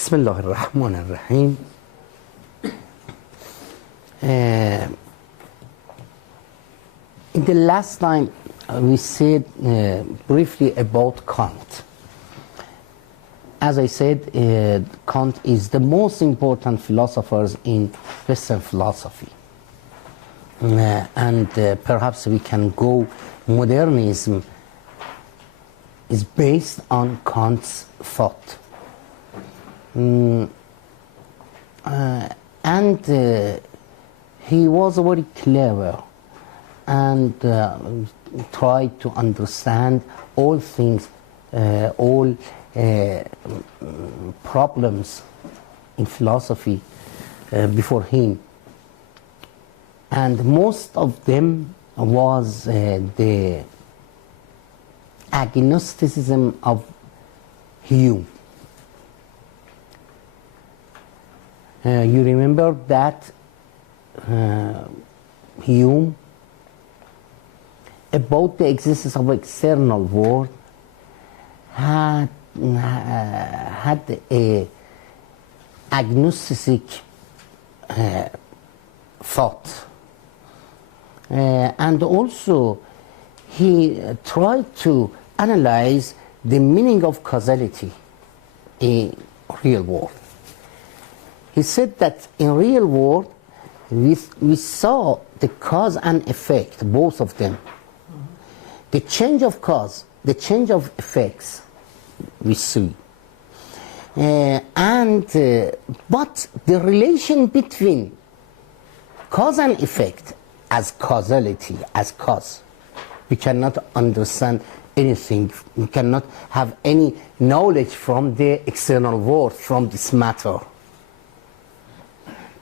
بسم الله الرحمن الرحیم. In the last time we said briefly about Kant. As I said, Kant is the most important philosophers in Western philosophy. And perhaps we can go, modernism is based on Kant's thought. And he was very clever and tried to understand all things, all problems in philosophy before him. And most of them was the agnosticism of Hume. You remember that Hume, about the existence of external world, had a agnostic thought, and also he tried to analyze the meaning of causality in real world. He said that in real world we saw the cause and effect, both of them. The change of cause, the change of effects we see. But the relation between cause and effect as causality, as cause, we cannot understand anything. We cannot have any knowledge from the external world, from this matter.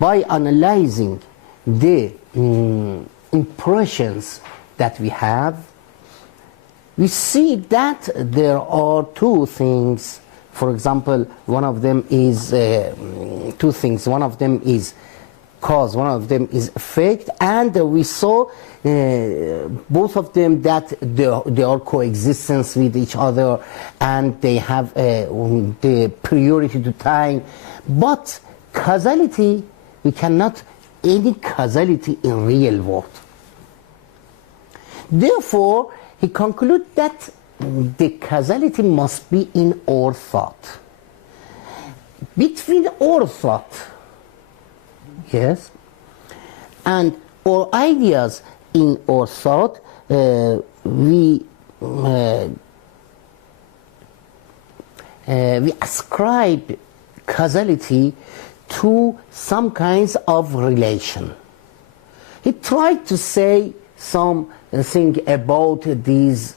By analyzing the impressions that we have, we see that there are two things. For example, one of them is two things. One of them is cause, one of them is effect, and we saw both of them that they are coexistence with each other, and they have the priority to time. But causality, we cannot any causality in real world. Therefore, he concludes that the causality must be in our thought. Between our thought, yes, and our ideas in our thought, we ascribe causality to some kinds of relation. He tried to say something about these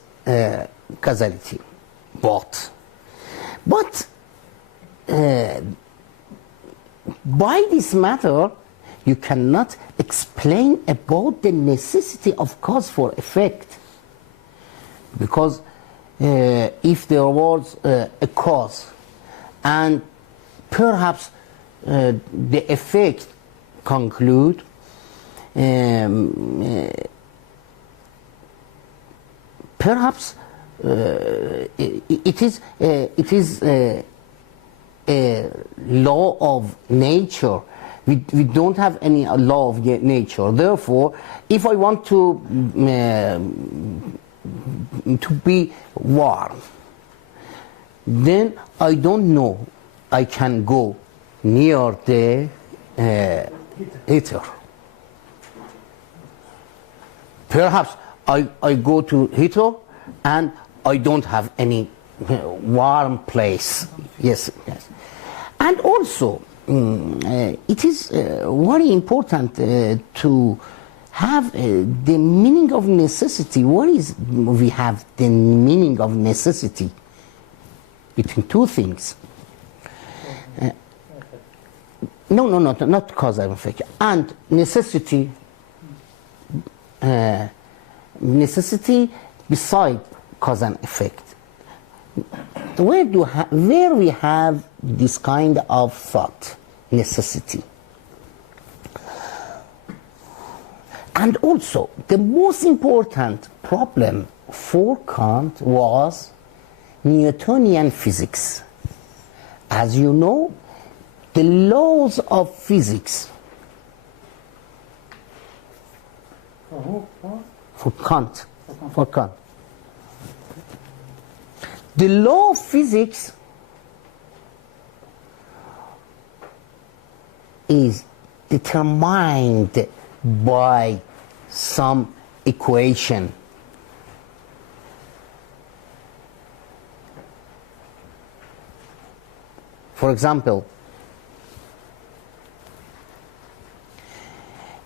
causality, but by this matter you cannot explain about the necessity of cause for effect, because if there was a cause and perhaps the effect conclude, perhaps it is a law of nature. We don't have any law of nature. Therefore, if I want to be warm, then I don't know. I can go near the heater. Perhaps I go to heater and I don't have any warm place. Yes, yes. And also, it is very important to have the meaning of necessity. What is we have the meaning of necessity between two things? Not cause and effect. And necessity, necessity beside cause and effect. Where we have this kind of thought, necessity. And also, the most important problem for Kant was Newtonian physics. As you know, the laws of physics. For who? For Kant. For Kant. The law of physics is determined by some equation. For example,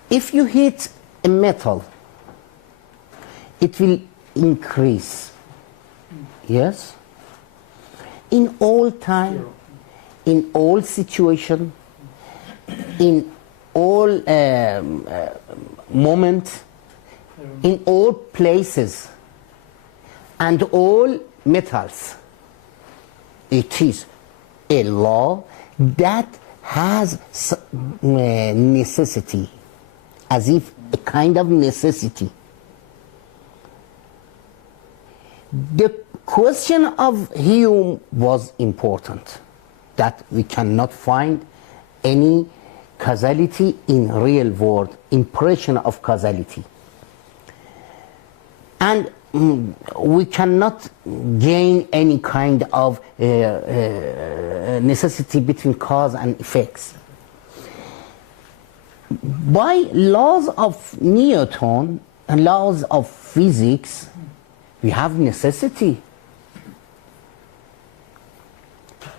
if you hit a metal, it will increase. Yes? In all time, in all situation, in all moment, in all places, and all metals. It is a law that has necessity, as if a kind of necessity. The question of Hume was important, that we cannot find any causality in real world, impression of causality. And we cannot gain any kind of necessity between cause and effects. By laws of Newton and laws of physics, we have necessity.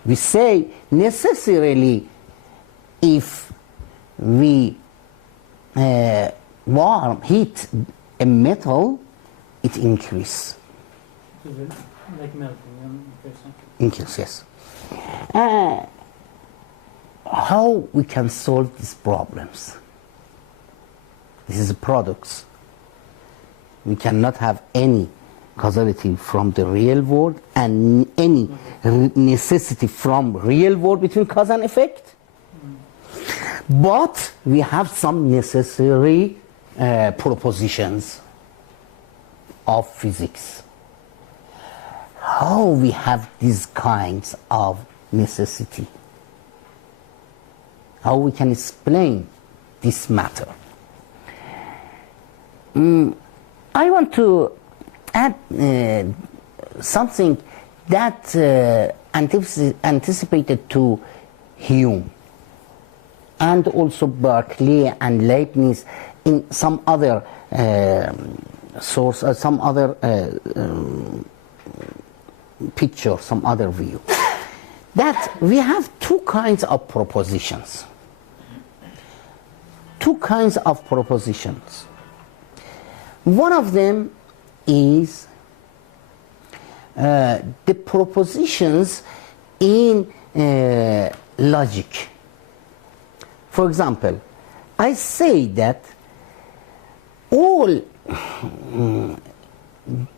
We say necessarily if we heat a metal, it increases. Like melting, Increase, yes. How we can solve these problems? This is products. We cannot have any causality from the real world and any necessity from real world between cause and effect. But we have some necessary propositions of physics. How we have these kinds of necessity? How we can explain this matter? I want to add something that anticipated to Hume and also Berkeley and Leibniz in some other source, some other picture, some other view. That we have two kinds of propositions. Two kinds of propositions. One of them is the propositions in logic. For example, I say that all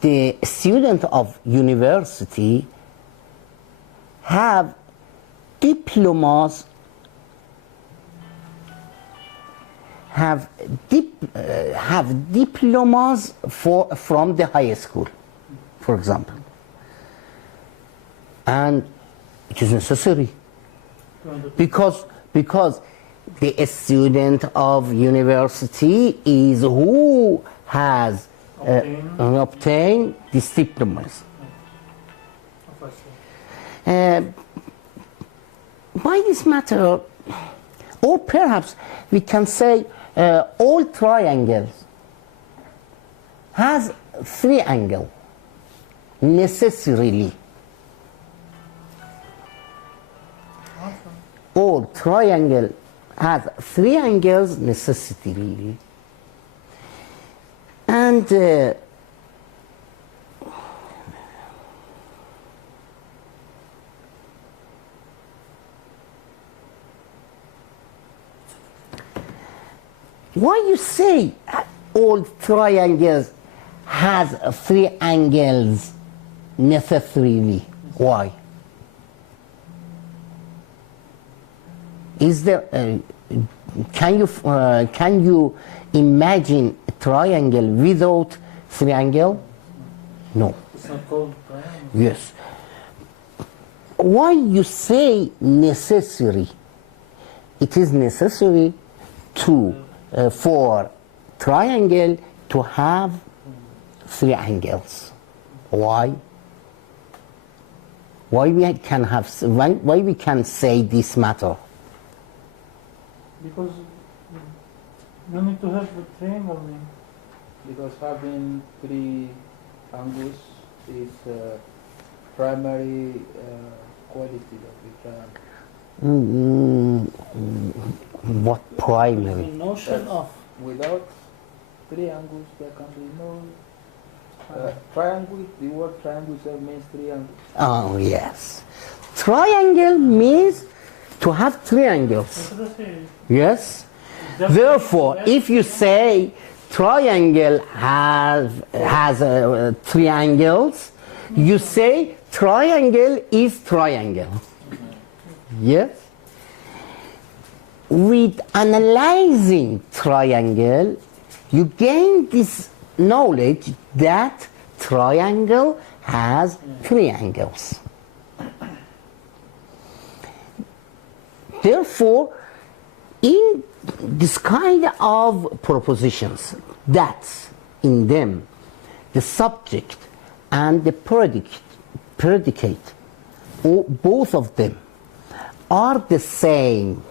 the students of university have diplomas, from the high school, for example, and it is necessary because the student of university is who has obtained these diplomas. By this matter, or perhaps we can say all triangles has three angles necessarily. All triangle has three angles necessarily. And why you say all triangles has three angles necessarily? Why? Is there? Can you imagine a triangle without triangle? No. It's not called triangle. Yes. Why you say necessary? it is necessary to for triangle to have 3 angles. Why? Why we can say this matter? Because you need to have a triangle name. Because having 3 angles is primary quality of the triangle. What primary? The notion of Without 3 angles, there can be no triangle. The word triangle itself means 3 angles. Oh, yes. Triangle means to have 3 angles. Yes. Therefore, if you say triangle has 3 angles, you say triangle is triangle. Yes. With analyzing triangle, you gain this knowledge that triangle has 3 angles. Therefore, in this kind of propositions, that in them the subject and the predicate, both of them are the same,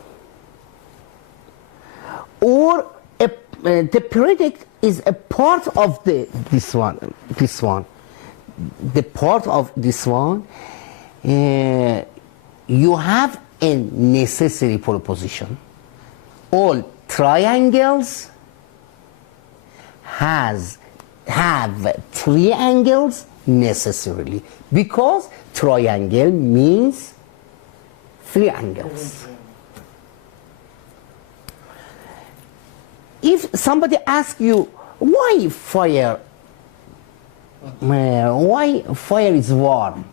or the predicate is a part of this one. The part of this one, you have a necessary proposition. All triangles have 3 angles necessarily, because triangle means 3 angles. If somebody asks you why fire is warm,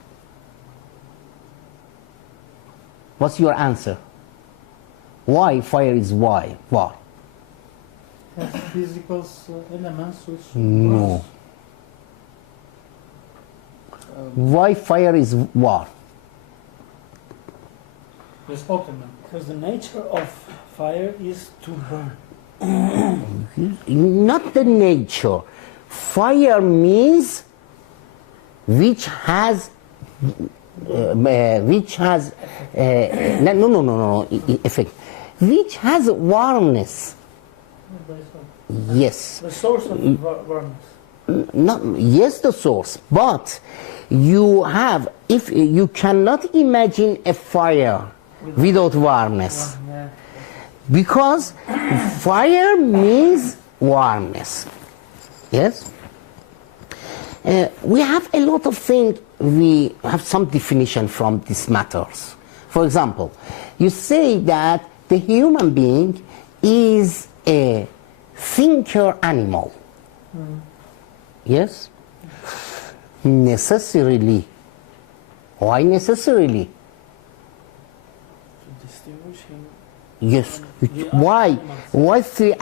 what's your answer? Why fire is warm? physical elements which No. Why fire is warm? Because the nature of fire is to burn. Not the nature. Fire means which has effect, which has warmness. Yes. The source of warmness. Yes, the source, but you have, if you cannot imagine a fire without warmness, because fire means warmness. Yes. We have a lot of things. We have some definition from these matters. For example, you say that the human being is a thinker animal. Yes? Necessarily. Why necessarily? To distinguish him. Yes. Why? Why three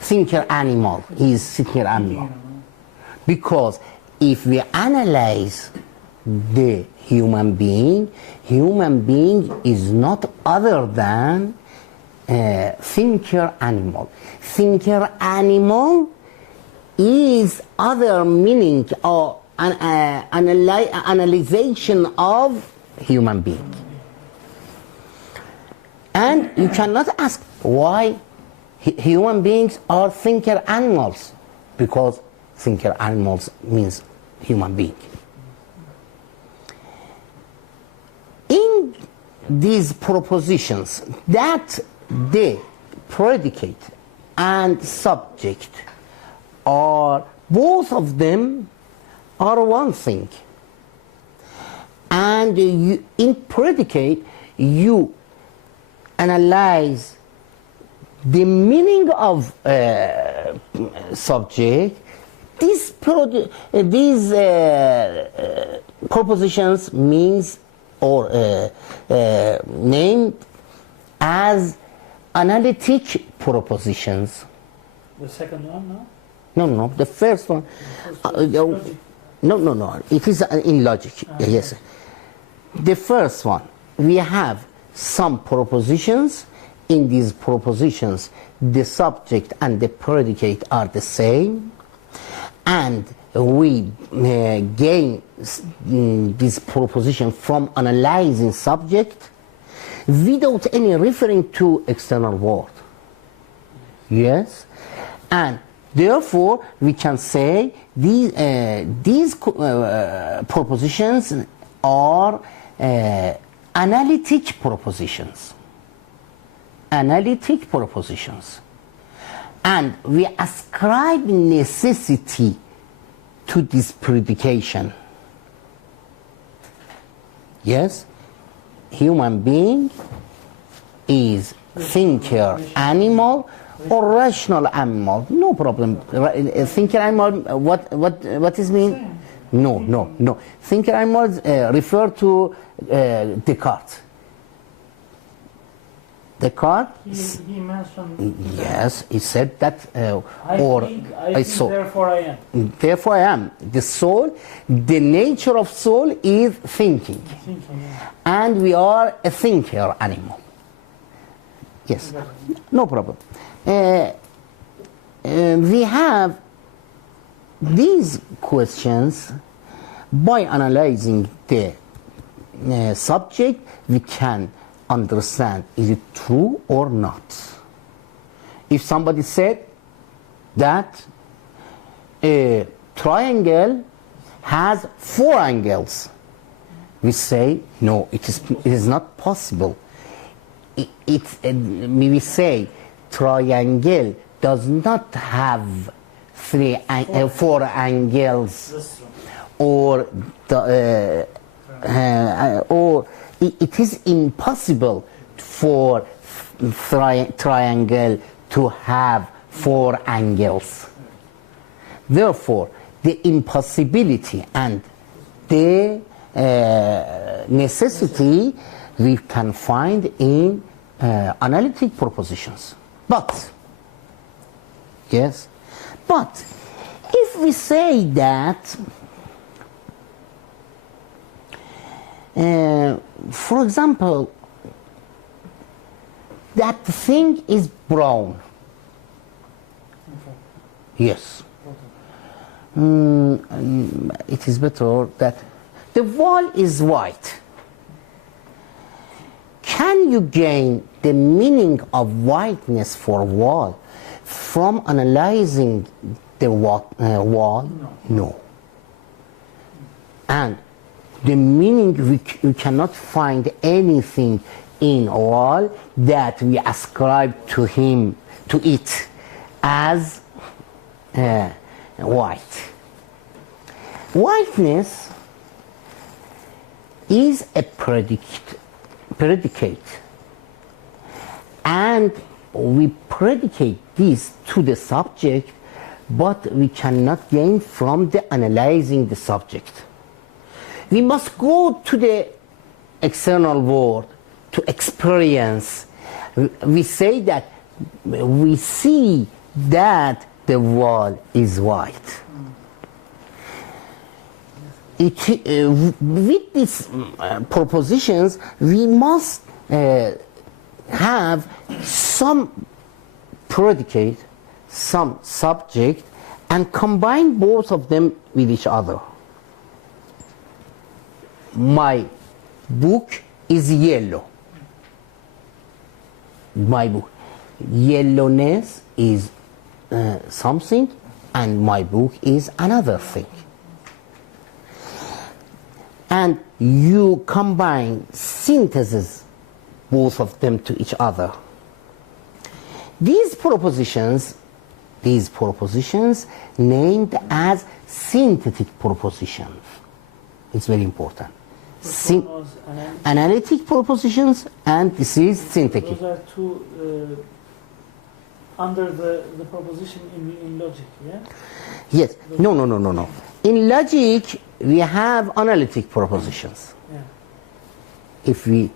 thinker animal is thinker animal? Because if we analyze the human being is not other than thinker animal. Thinker animal is other meaning or analyzation of human being. And you cannot ask why human beings are thinker animals, because thinker animals means human being. In these propositions, that the predicate and subject are, both of them are one thing. And in predicate, you analyze the meaning of subject. These propositions means or named as analytic propositions. The second one, No, the first one. No. It is in logic. Yes. The first one, we have some propositions. In these propositions, the subject and the predicate are the same, and we gain this proposition from analyzing subject without any referring to external world. Yes, and therefore we can say these propositions are analytic propositions. Analytic propositions, and we ascribe necessity to this predication. Yes, human being is thinker animal or rational animal, no problem. Thinker animal, what is mean? No. Thinker animals refer to Descartes. Descartes. He mentioned. Yes, he said that. I think saw. Therefore I am. Therefore I am. The soul, the nature of soul is thinking. And we are a thinker animal. Yes, no problem. We have these questions. By analyzing the subject, we can understand is it true or not. If somebody said that a triangle has 4 angles, we say no, it is not possible. We say triangle does not have 4 angles, or it is impossible for triangle to have 4 angles. Therefore, the impossibility and the necessity we can find in analytic propositions. But, yes, but if we say that for example, that thing is brown. Yes. It is better that the wall is white. Can you gain the meaning of whiteness for wall from analyzing the wall? No. And the meaning, we cannot find anything in wall that we ascribe to it as white. Whiteness is a predicate, and we predicate this to the subject, but we cannot gain from the analyzing the subject. We must go to the external world to experience. We say that we see that the wall is white. With these propositions, we must have some predicate, some subject, and combine both of them with each other. My book is yellow. My book. Yellowness is something, and my book is another thing. And you combine, synthesis both of them to each other. These propositions named as synthetic propositions. It's very important. Analytic propositions, and this is synthetic. Those are two under the proposition in logic, yeah? Yes. No. In logic, we have analytic propositions. Yeah. If we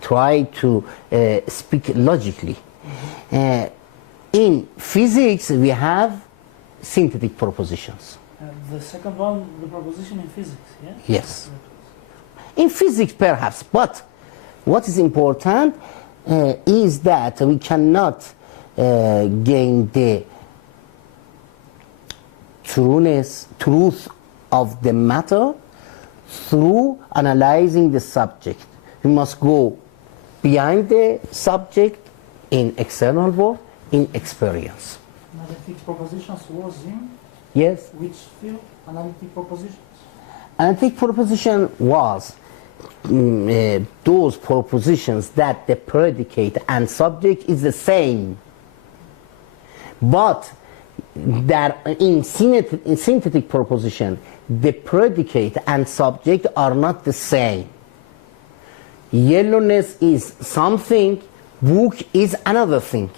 try to speak logically. In physics, we have synthetic propositions. The second one, the proposition in physics, yeah? Yes. In physics, perhaps, but what is important is that we cannot gain the truth of the matter through analyzing the subject. We must go behind the subject in external world, in experience. Analytic propositions was in Yes? which field? Analytic propositions. Analytic proposition was those propositions that the predicate and subject is the same, but that in synthetic proposition the predicate and subject are not the same. Yellowness is something, book is another thing.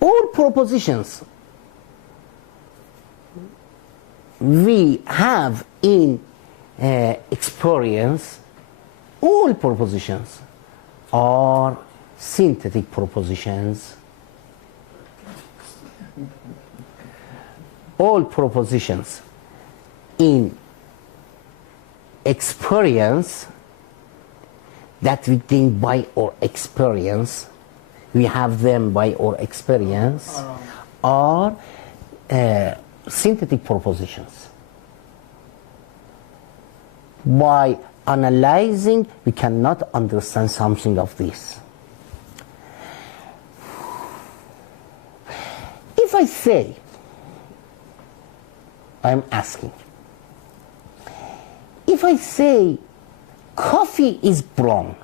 All propositions we have in experience, all propositions are synthetic propositions. All propositions in experience that we gain by our experience, we have them by our experience, are synthetic propositions. By analyzing, we cannot understand something of this. If I say, I'm asking, if I say coffee is brown,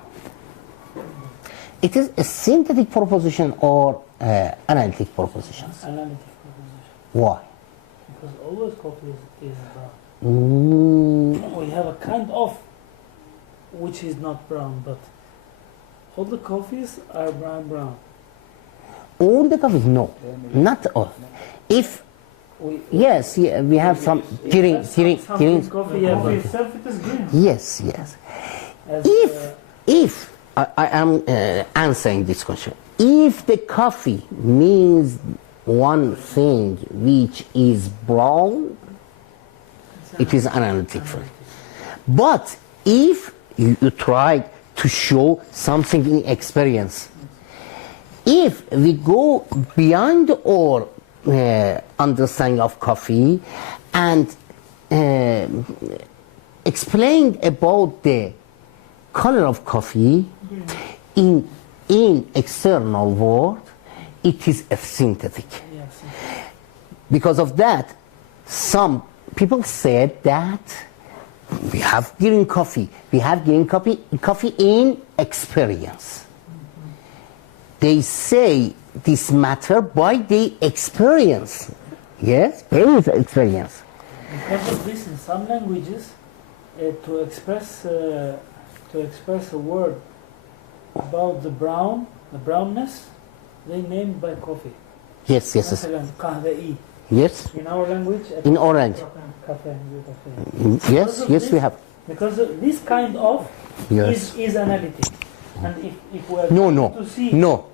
it is a synthetic proposition or analytic proposition? Analytic proposition. Why? Because always coffee is brown. We have a kind of which is not brown, but all the coffees are brown. All the coffees? No, not all. If yes, yeah, we have some green. Coffee, yeah, by itself it is green. Yes. As, If I am answering this question, if the coffee means one thing which is brown, it is analytic. But if you try to show something in experience, if we go beyond our understanding of coffee and explain about the color of coffee in external world, it is a synthetic. yes. Because of that, some people said that we have green coffee. We have green coffee in experience. They say this matter by the experience. Yes, there is experience. Because of this, in some languages, to express a word about the brownness, they named by coffee. Yes. مثلا kahve'i. Yes. In our language. In orange. Cafe. Yes, we have. Because this kind of Yes. is analytic. And if we are No. going to see, No.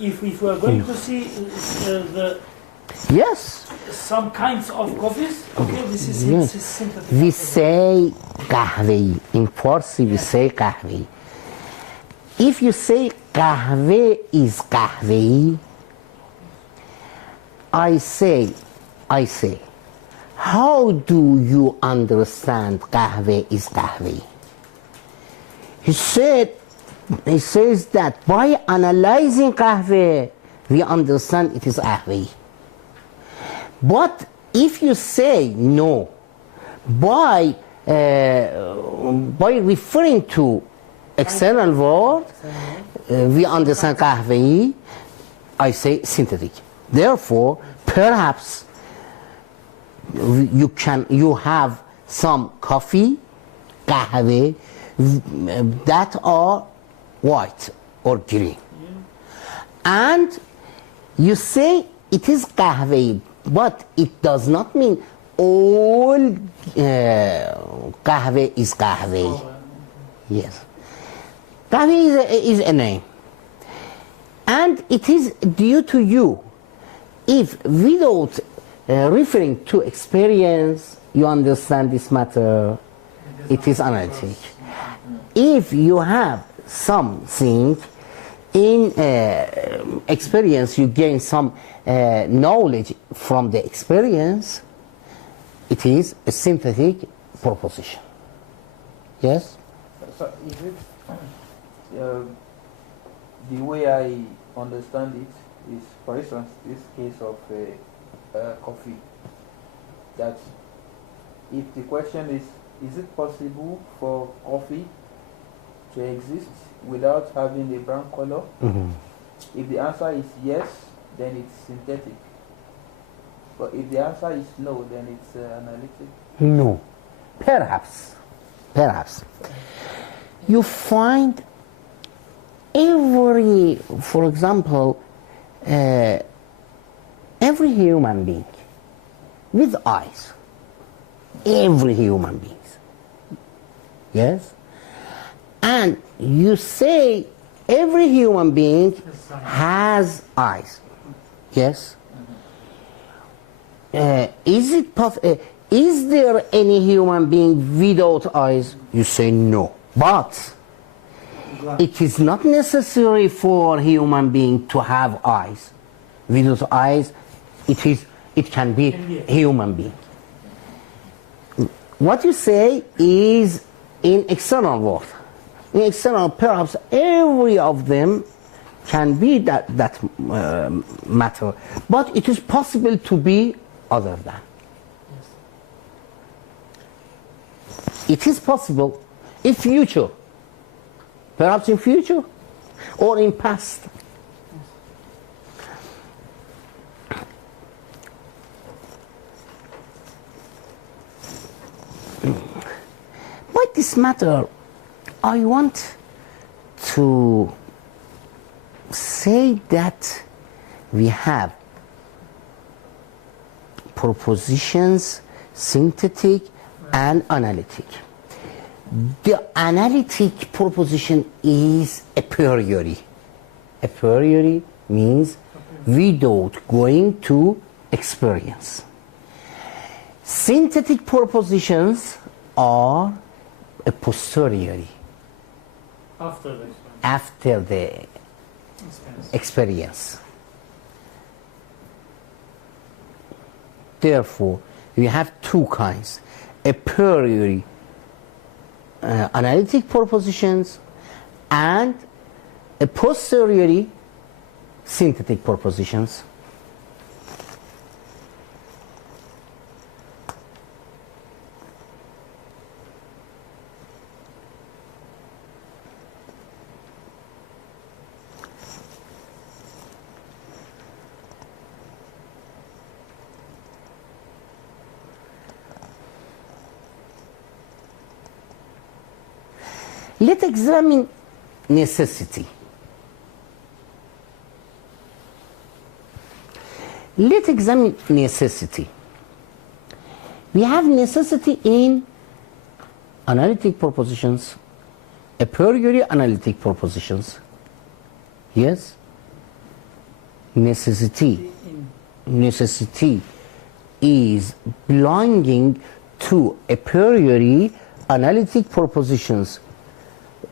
If we are going to see Yes. some kinds of coffees, okay, this is Yes. synthetic. We say kahve. In Farsi, we say kahve. If you say kahve is kahve, I say, how do you understand kahve is kahve? He says that by analyzing kahve, we understand it is kahve. But if you say no, by referring to external world, we understand kahve, I say synthetic. Therefore, perhaps you have some coffee, kahve, that are white or green. And you say it is kahve, but it does not mean all kahve is kahve. Yes. Kahve is a name. And And it is due to you. If without referring to experience, you understand this matter, it is analytic. If you have something in experience, you gain some knowledge from the experience, it is a synthetic proposition. Yes? So is it the way I understand it is, for instance, this case of coffee, that if the question is it possible for coffee to exist without having a brown color? Mm-hmm. If the answer is yes, then it's synthetic. But if the answer is no, then it's analytic. No. Perhaps. You find every, for example, every human being with eyes. Every human being. Yes? And you say every human being has eyes. Yes? Is it possible? Is there any human being without eyes? You say no. But it is not necessary for a human being to have eyes. Without eyes, it can be a human being. What you say is in external world. In external, perhaps every of them can be that matter, but it is possible to be other than. It is possible in future, perhaps in future or in past. By this matter, I want to say that we have propositions, synthetic and analytic. The analytic proposition is a priori. A priori means without going to experience. Synthetic propositions are a posteriori, after the experience. Therefore, we have two kinds: a priori analytic propositions and a posteriori synthetic propositions. Let's examine necessity. Let's examine necessity. We have necessity in analytic propositions, a priori analytic propositions. Yes? Necessity is belonging to a priori analytic propositions.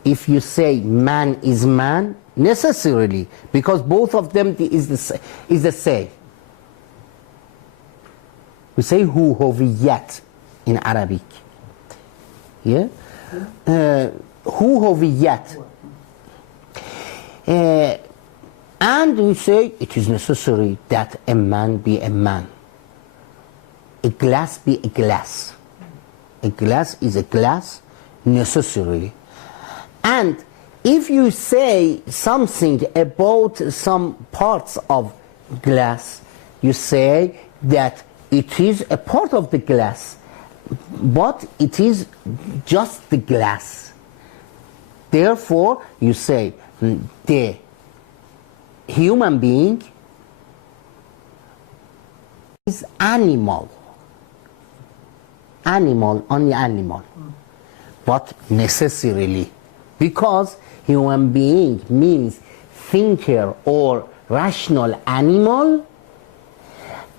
If you say man is man, necessarily, because both of them is the same. We say hu hoviyat in Arabic. Yeah? Hu hoviyat. And we say it is necessary that a man be a man. A glass be a glass. A glass is a glass necessarily. And if you say something about some parts of glass, you say that it is a part of the glass, but it is just the glass. Therefore, you say the human being is animal. Animal, only animal. But necessarily. Because human being means thinker or rational animal,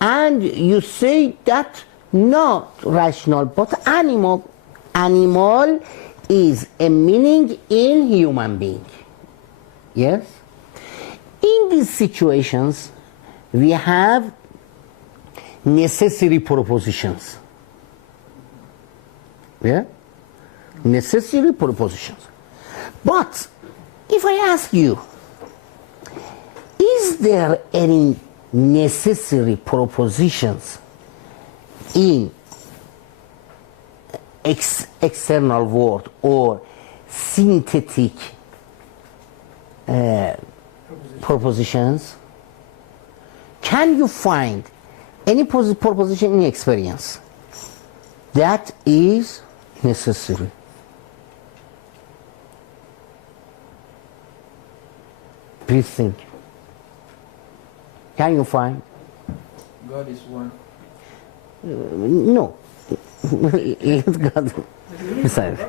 and you say that not rational but animal. Animal is a meaning in human being. Yes? In these situations, we have necessary propositions. Yeah? Necessary propositions. But if I ask you, is there any necessary propositions in external world or synthetic propositions? Can you find any proposition in experience that is necessary? Please think. Can you find? God is one. No. God. Besides,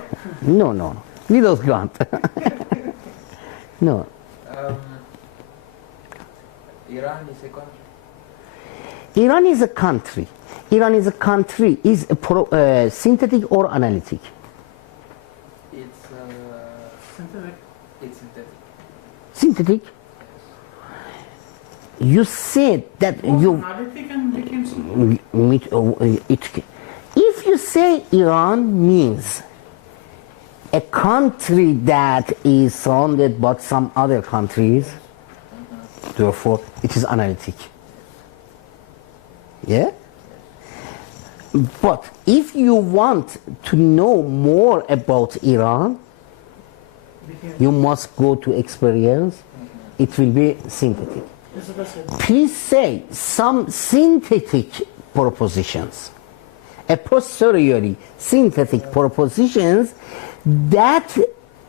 no. Without God. No. Iran is a country. Iran is a country. Iran is a country. Is a synthetic or analytic? It's Synthetic. it's synthetic. Synthetic. You said that you. Analytic and became synthetic. If you say Iran means a country that is surrounded by some other countries, therefore it is analytic. Yeah? But if you want to know more about Iran, you must go to experience. It will be synthetic. Please say some synthetic propositions, a posteriori synthetic propositions that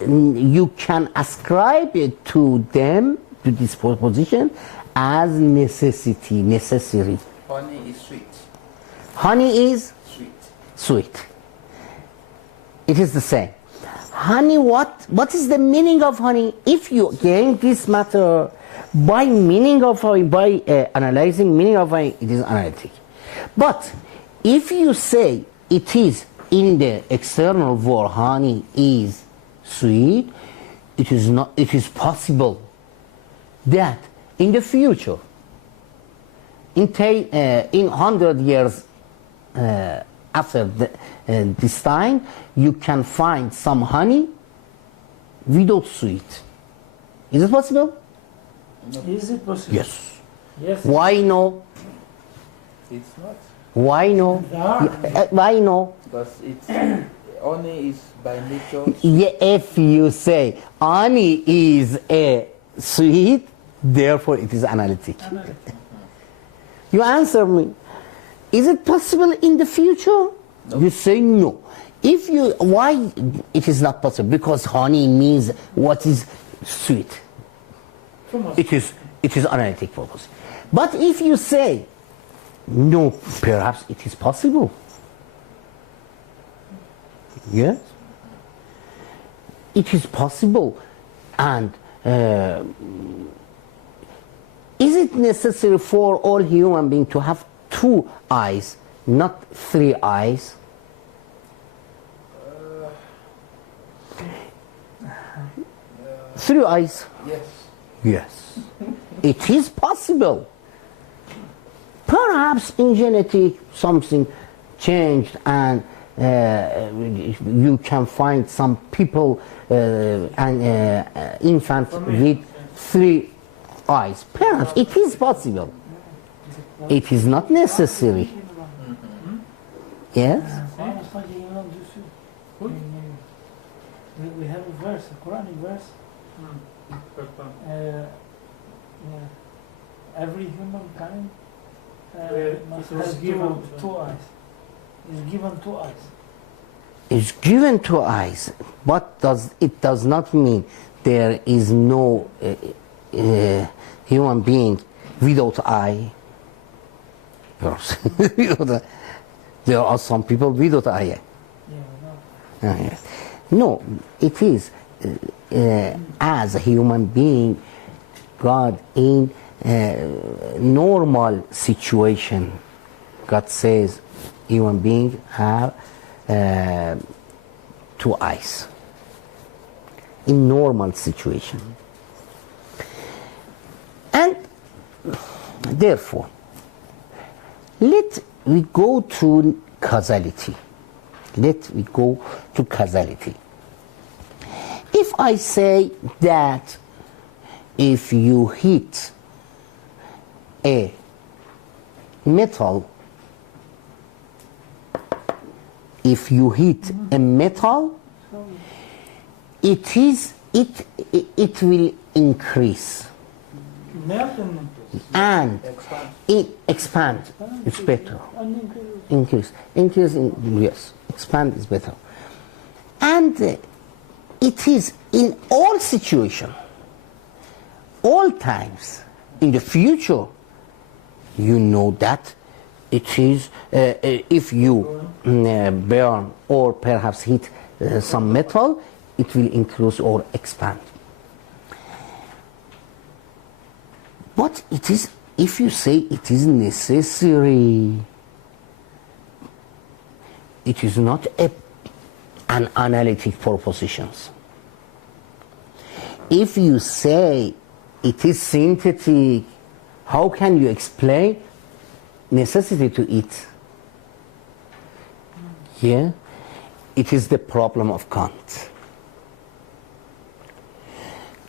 you can ascribe it to them, to this proposition, as necessary. Honey is sweet. Honey is Sweet. sweet. It is the same. Honey, what is the meaning of honey? If you gain this matter by meaning of honey, by analyzing meaning of honey, it is analytic. But if you say it is in the external world, honey is sweet, it is not. It is possible that in the future, in 100 years after this time, you can find some honey without sweet. Is it possible? Is it possible? Yes. Yes. Why no? It's not. Why no? Why no? Because it's honey is by nature. Yeah, if you say honey is a sweet, therefore it is analytic. You answer me. Is it possible in the future? No. You say no. If you, why it is not possible? Because honey means what is sweet. It is analytic purpose. But if you say no, perhaps it is possible. Yes? It is possible. And is it necessary for all human beings to have 2 eyes, not 3 eyes? Three eyes? Yes. Yes. It is possible. Perhaps in genetic something changed and you can find some people and infant with 3 eyes. Perhaps it is possible. It is not necessary. Yes? We have a verse, a Quranic verse. Every humankind must have given 2 eyes. Is given 2 eyes. Is given 2 eyes, but it does not mean there is no human being without eye. There are some people without eye. Yeah, No, it is as a human being, God in normal situation, God says human beings have two eyes. In normal situation. And therefore, let we go to causality. Let we go to causality. If I say that if you hit a metal, if you hit a metal, it will increase and it expand. It's better. Increase, yes. Expand is better. And it is in all situations, all times, in the future, you know that it is, if you burn or perhaps hit some metal, it will increase or expand. But it is, if you say it is necessary, it is not an analytic proposition. If you say it is synthetic, how can you explain necessity to it? Yeah, it is the problem of Kant.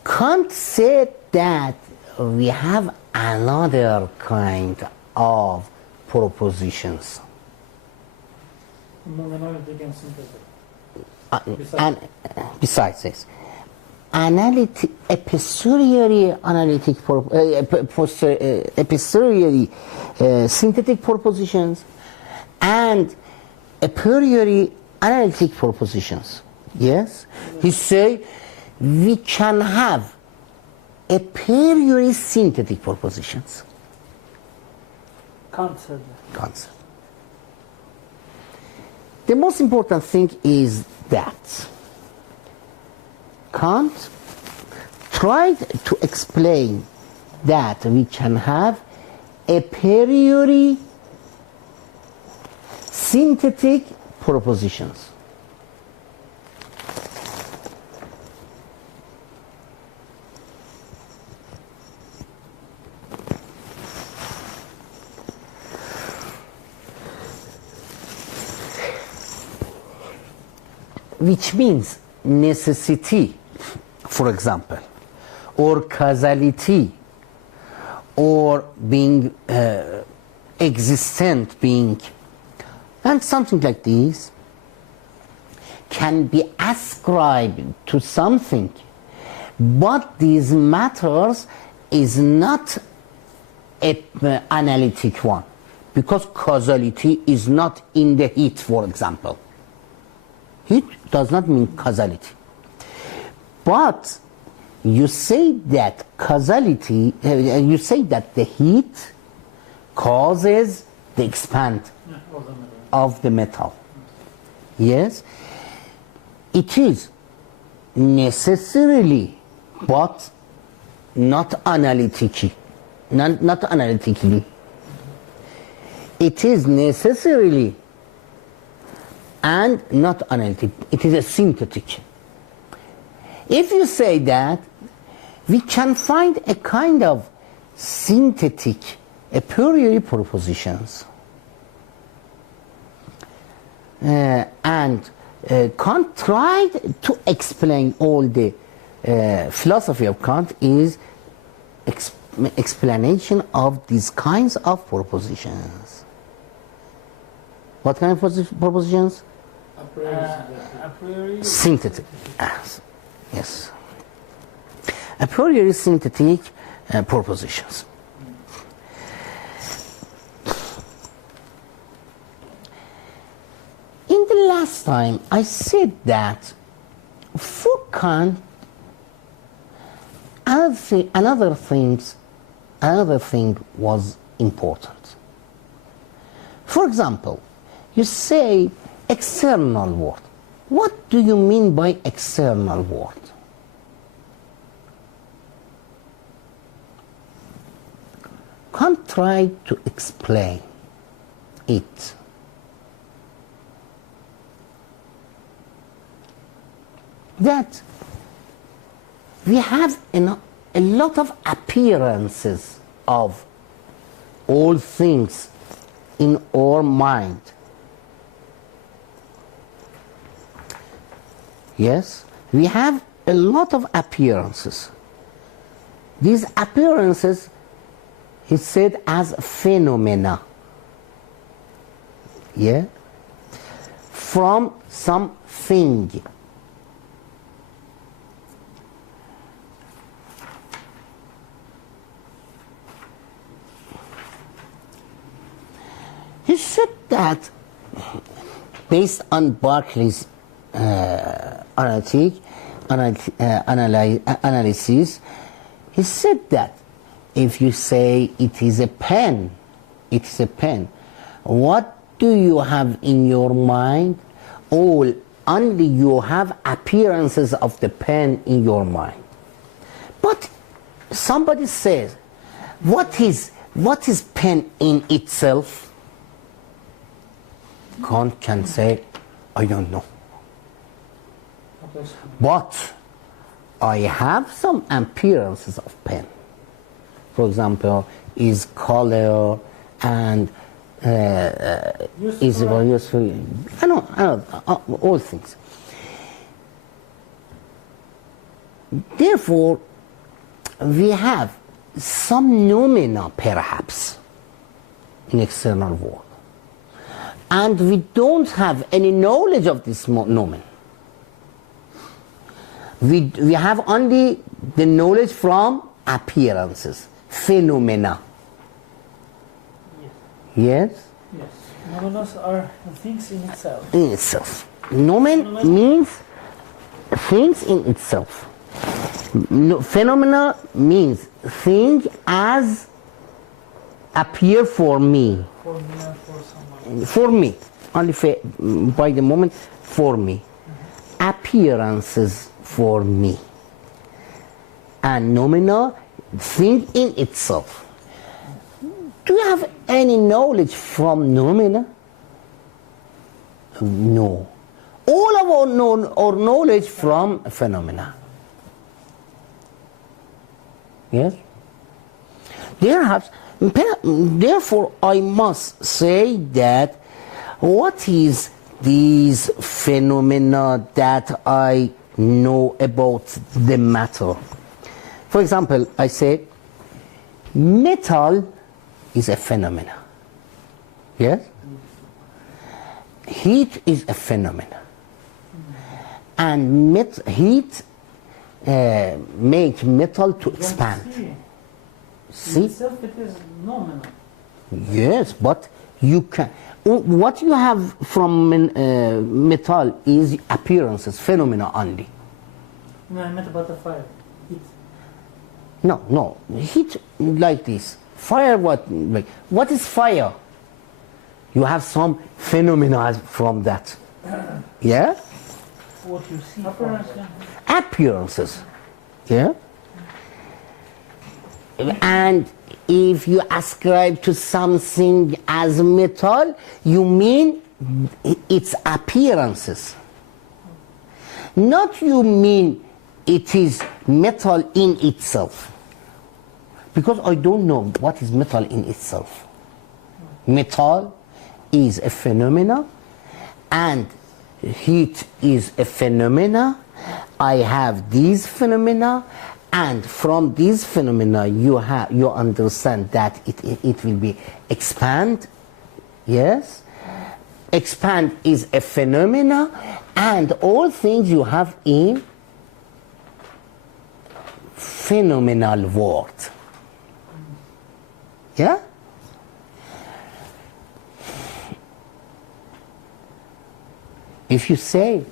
Kant said that we have another kind of propositions. And besides this, a posteriori analytic, a posteriori synthetic propositions, and a priori analytic propositions. Yes, he say we can have a priori synthetic propositions. Kant said that. Kant said. The most important thing is that Kant tried to explain that we can have a priori synthetic propositions. Which means necessity, for example, or causality, or being existent being, and something like this can be ascribed to something, but these matters is not an analytic one, because causality is not in the heat, for example. Heat does not mean causality. But you say that causality, you say that the heat causes the expand of the metal. Yes? It is necessarily, but not analytically. Not analytically. It is necessarily and not analytic. It is a synthetic. If you say that, we can find a kind of synthetic, a priori propositions. And Kant tried to explain all the philosophy of Kant is explanation of these kinds of propositions. What kind of propositions? A priori Synthetic. Yes. A priori synthetic propositions. In the last time, I said that for Kant, another thing was important. For example, you say external world. What do you mean by external world? can't try to explain it. That we have a lot of appearances of all things in our mind. Yes, we have a lot of appearances. These appearances, he said, as phenomena. Yeah, from something. He said that based on Berkeley's analysis, he said that if you say it is a pen, it is a pen, what do you have in your mind? Only you have appearances of the pen in your mind. But somebody says, what is pen in itself? Kant can say, I don't know. But I have some appearances of pen. For example, is color and is useful. I know, all things. Therefore, we have some noumena, perhaps, in external world. And we don't have any knowledge of this nomen. We have only the knowledge from appearances, phenomena. Yes. Yes? Yes. Noumena are things in itself. In itself. Nomen means things in itself. Phenomena means thing as appear for me. For me and for someone. For me. Only by the moment, for me. Appearances for me. And noumena, thing in itself. Do you have any knowledge from noumena? No. All of our knowledge from phenomena. Yes? Therefore, I must say that what is these phenomena that I know about the matter? For example, I say metal is a phenomena. Yes? Heat is a phenomena. And heat makes metal to expand. See? In itself it is nominal. Yes, but you can. What you have from metal is appearances, phenomena only. No, I meant about the fire. Heat. No, heat like this. Fire, what is fire? You have some phenomena from that. Yeah? What you see. Appearances. Yeah? And if you ascribe to something as metal, you mean its appearances. Not you mean it is metal in itself. Because I don't know what is metal in itself. Metal is a phenomena and heat is a phenomena. I have these phenomena, and from these phenomena you understand that it will be expand. Yes? Expand is a phenomena, and all things you have in phenomenal world. Yeah? If you say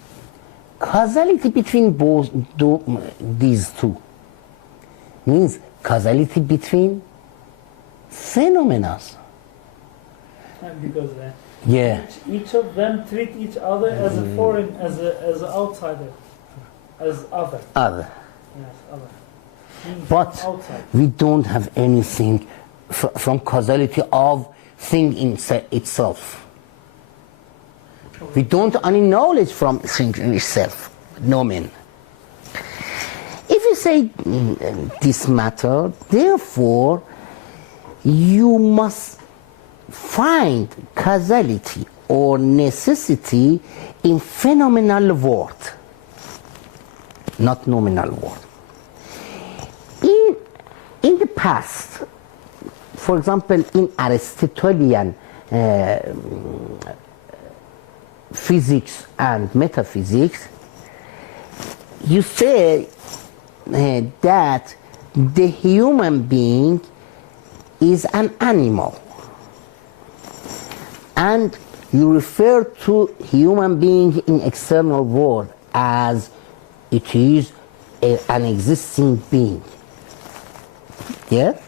causality between both these two means causality between phenomena. Because yeah. each of them treat each other as a foreign, as an outsider, as other. Other. Yes, other. Means But outside. we don't have anything from causality of thing in itself. We don't only knowledge from thing in itself, nomen. If you say this matter, therefore you must find causality or necessity in phenomenal world, not nominal world. In the past, for example, in Aristotelian physics and metaphysics, you say that the human being is an animal, and you refer to human being in external world as it is an existing being. Yes?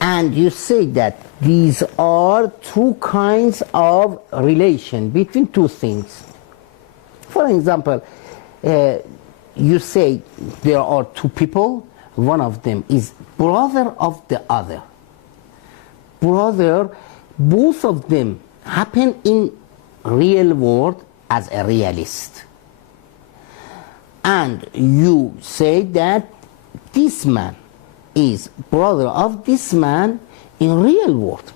And you say that these are two kinds of relation between two things. For example, you say there are two people, one of them is brother of the other. Brother, both of them happen in real world as a realist. And you say that this man is brother of this man in real world.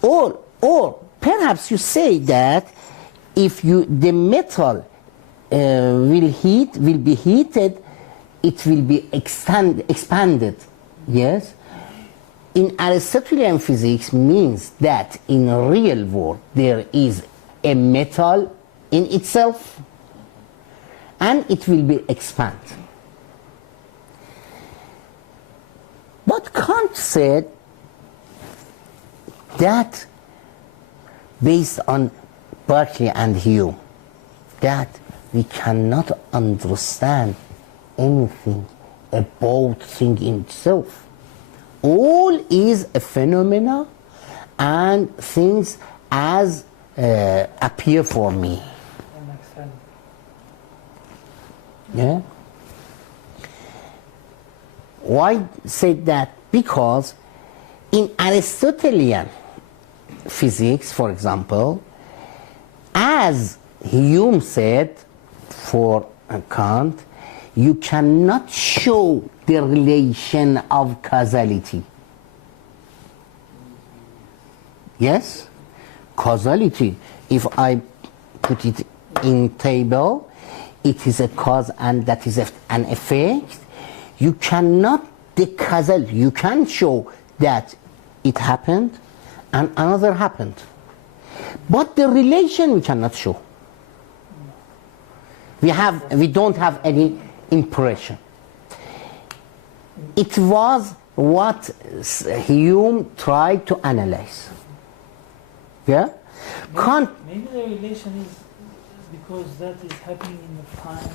Or perhaps you say that if the metal will be heated, it will be expanded. Yes? In Aristotelian physics means that in real world there is a metal in itself and it will be expanded. But Kant said that based on Berkeley and Hume, that we cannot understand anything about thing in itself. All is a phenomena and things as appear for me. Yeah? Why say that? Because in Aristotelian physics, for example, as Hume said for Kant, you cannot show the relation of causality. Yes? Causality, if I put it in table, it is a cause and that is an effect. You cannot, the causality, you can show that it happened and another happened. But the relation we cannot show. We don't have any impression. It was what Hume tried to analyze. Yeah? Maybe the relation is because that is happening in the time.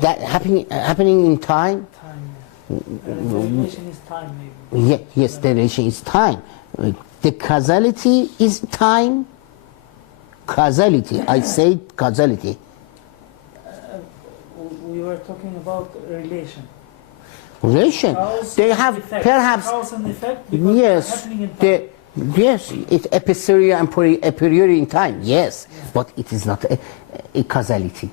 That happening in time? Time, yeah. The relation is time, maybe. Yes, the relation is time. The causality is time. Causality, I say causality. We were talking about relation. Relation. Cause they have effect. perhaps. Cause and effect because Yes. it's happening in time. Yes, it's a posteriori and a priori in time. Yes, Yeah. but it is not a causality.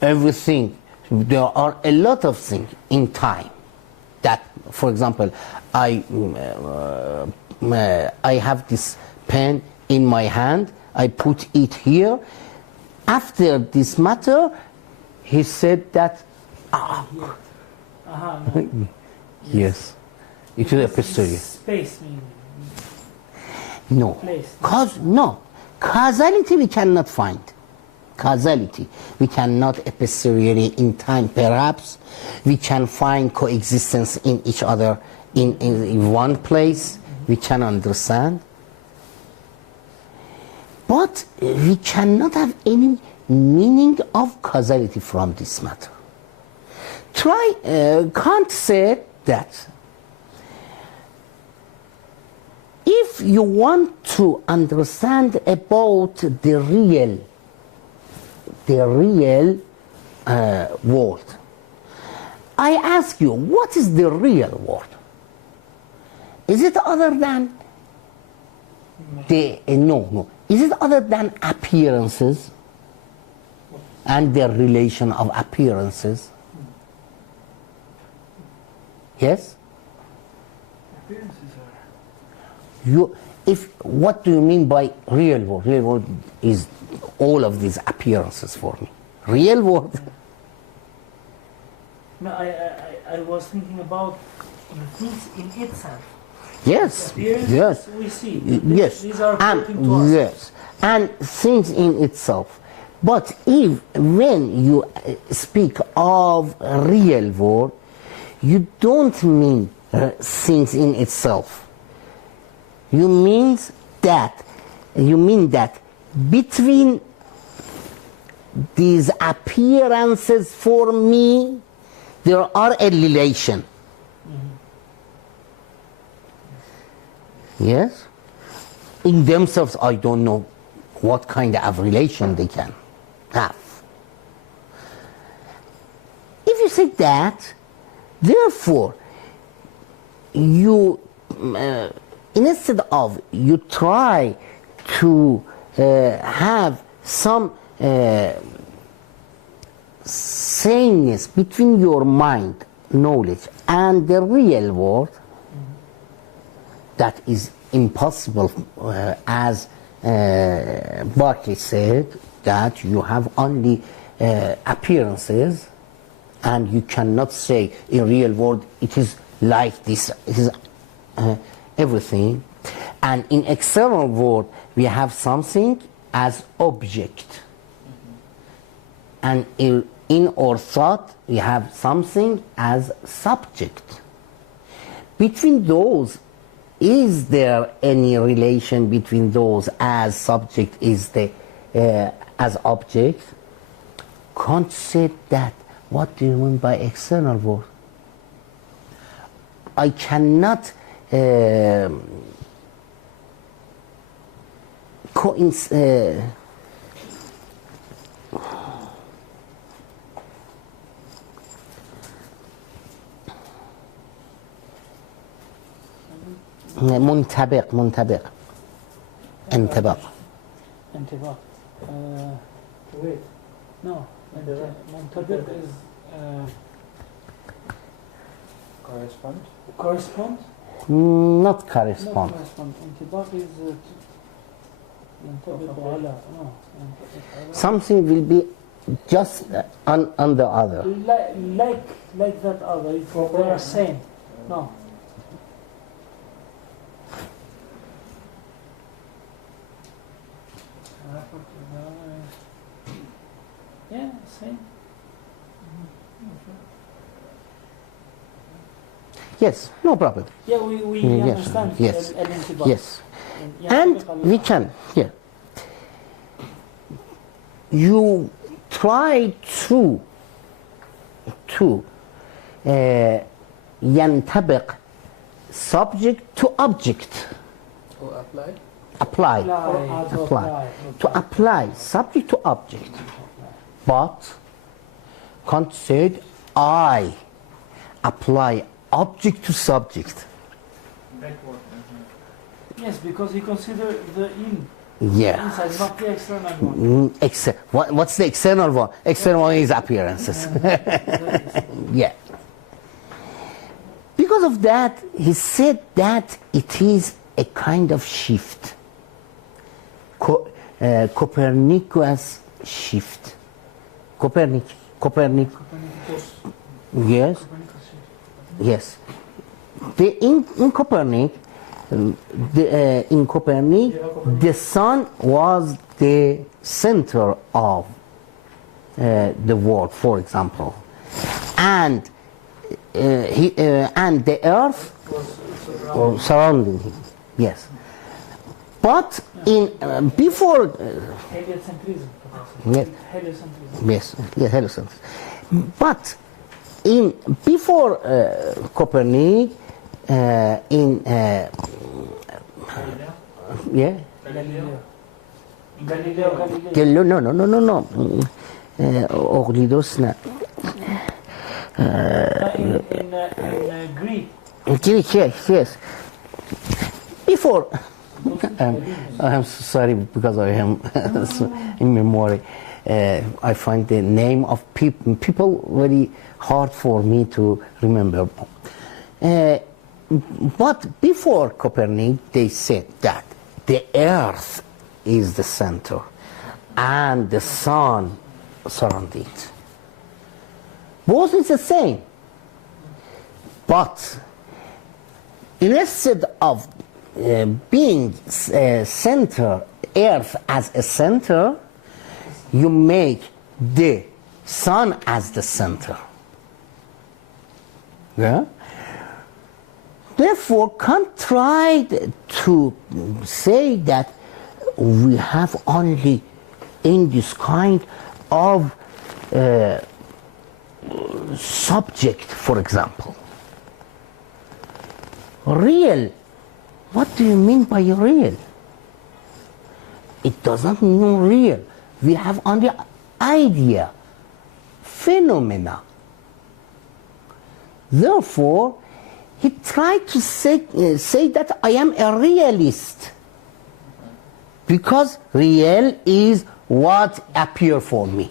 Everything, there are a lot of things in time that, for example, I have this pen in my hand, I put it here. After this matter, he said that, No. yes, it is a posteriori. Space, maybe. No, Place. Causality we cannot find. Causality we cannot a posteriori in time. Perhaps we can find coexistence in each other in one place. We can understand, but we cannot have any meaning of causality from this matter. Kant said that if you want to understand about the real world, I ask you, what is the real world? Is it other than no. Is it other than appearances and the relation of appearances? Yes? Appearances are. What do you mean by real world? Real world is all of these appearances for me. Real world. No, I was thinking about the things in itself. Yes. Appearances Yes. we see. Yes. These are And floating to us. yes. And things in itself. But when you speak of real world, you don't mean things in itself. You mean that between these appearances for me, there are a relation. Yes? In themselves, I don't know what kind of relation they can have. If you say that, therefore, you, instead of you try to have some sameness between your mind, knowledge, and the real world, that is impossible, as Berkeley said, that you have only appearances, and you cannot say in real world it is like this, it is everything. And in external world we have something as object, and in our thought we have something as subject. Between those, is there any relation between those as subject is the as object? Can't say that. What do you mean by external world? I cannot منطبق انطباق. انطباق. Wait. No. منطبق is Correspond? correspond? Not correspond. Not correspond. انطباق is ينطبق على. No. Something will be just on the other. Like that other. They are same. No. Yeah, same. Yes, no problem. Yeah, we Yes, understand. yes, الانطباق. yes. And we can, yeah. You try to ينطبق subject to object. Or apply? Apply. Apply. To apply subject to object. But Kant said, I apply object to subject. Yes, because he considered the Yeah. inside, not the external one. What's the external one? External one is appearances. Yeah. Because of that, he said that it is a kind of shift. Copernicus shift. Copernicus. Yes. Yes. In Copernicus, the sun was the center of the world, for example, and the earth was surrounding him. Yes, but in before Heliocentrism. yes, Heliocentrism. yes, heliocentrism. But before Copernicus, in yeah. Galileo. No. Oglidos, no. in Greek. Greek, yes. Before, I'm sorry because I am in memory. I find the name of people very hard for me to remember. But before Copernicus, they said that the Earth is the center and the sun surrounds it. Both is the same. But instead of being center, Earth as a center, you make the sun as the center. Yeah? Therefore, Kant tried to say that we have only in this kind of subject, for example. Real. What do you mean by real? It doesn't mean real. We have only idea, phenomena. Therefore, he tried to say that I am a realist, because real is what appears for me.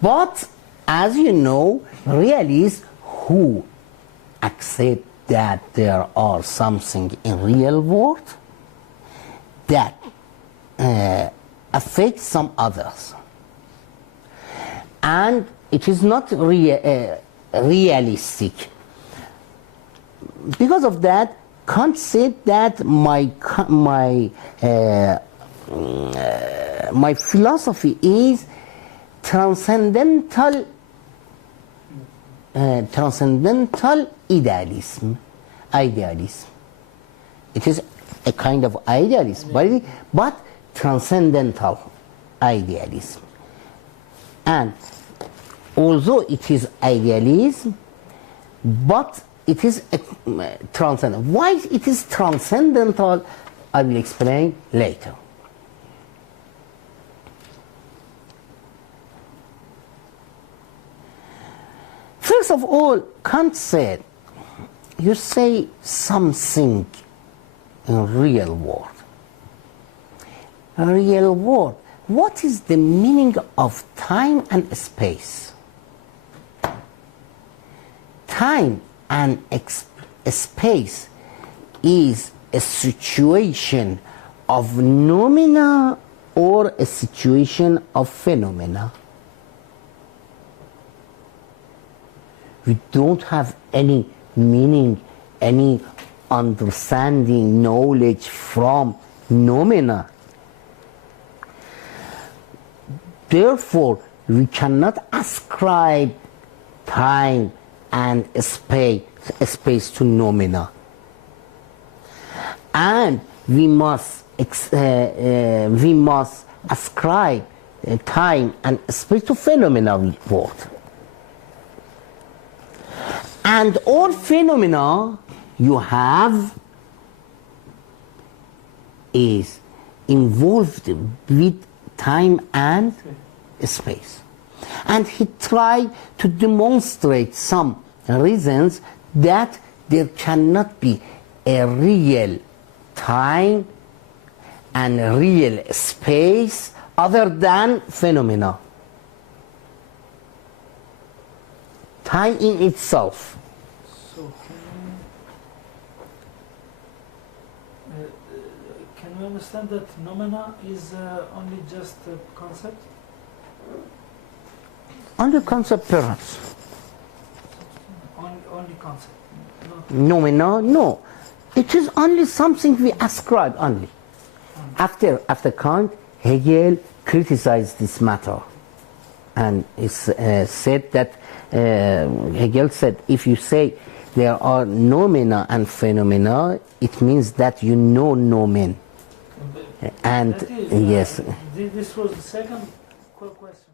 But as you know, realists who accept that there are something in real world that affects some others, and it is not realistic. Because of that, Kant said that my philosophy is transcendental idealism. It is a kind of idealism, but transcendental idealism. And although it is idealism, but it is transcendental. Why it is transcendental, I will explain later. First of all, Kant said, you say something in real world. Real world. What is the meaning of time and space? Time and space is a situation of noumena or a situation of phenomena. We don't have any meaning, any understanding, knowledge from noumena. Therefore, we cannot ascribe time and space to noumena. And we must ascribe time and space to phenomena world. And all phenomena you have is involved with time and space. And he tried to demonstrate some reasons that there cannot be a real time and a real space other than phenomena. Time in itself. So can we understand that noumena is only just a concept? Only concept, perhaps. Only concept. Noumena, no. It is only something we ascribe only. After Kant, Hegel criticized this matter. And it's said that, Hegel said, if you say there are noumena and phenomena, it means that you know noumen. And that is, yes. This was the second question.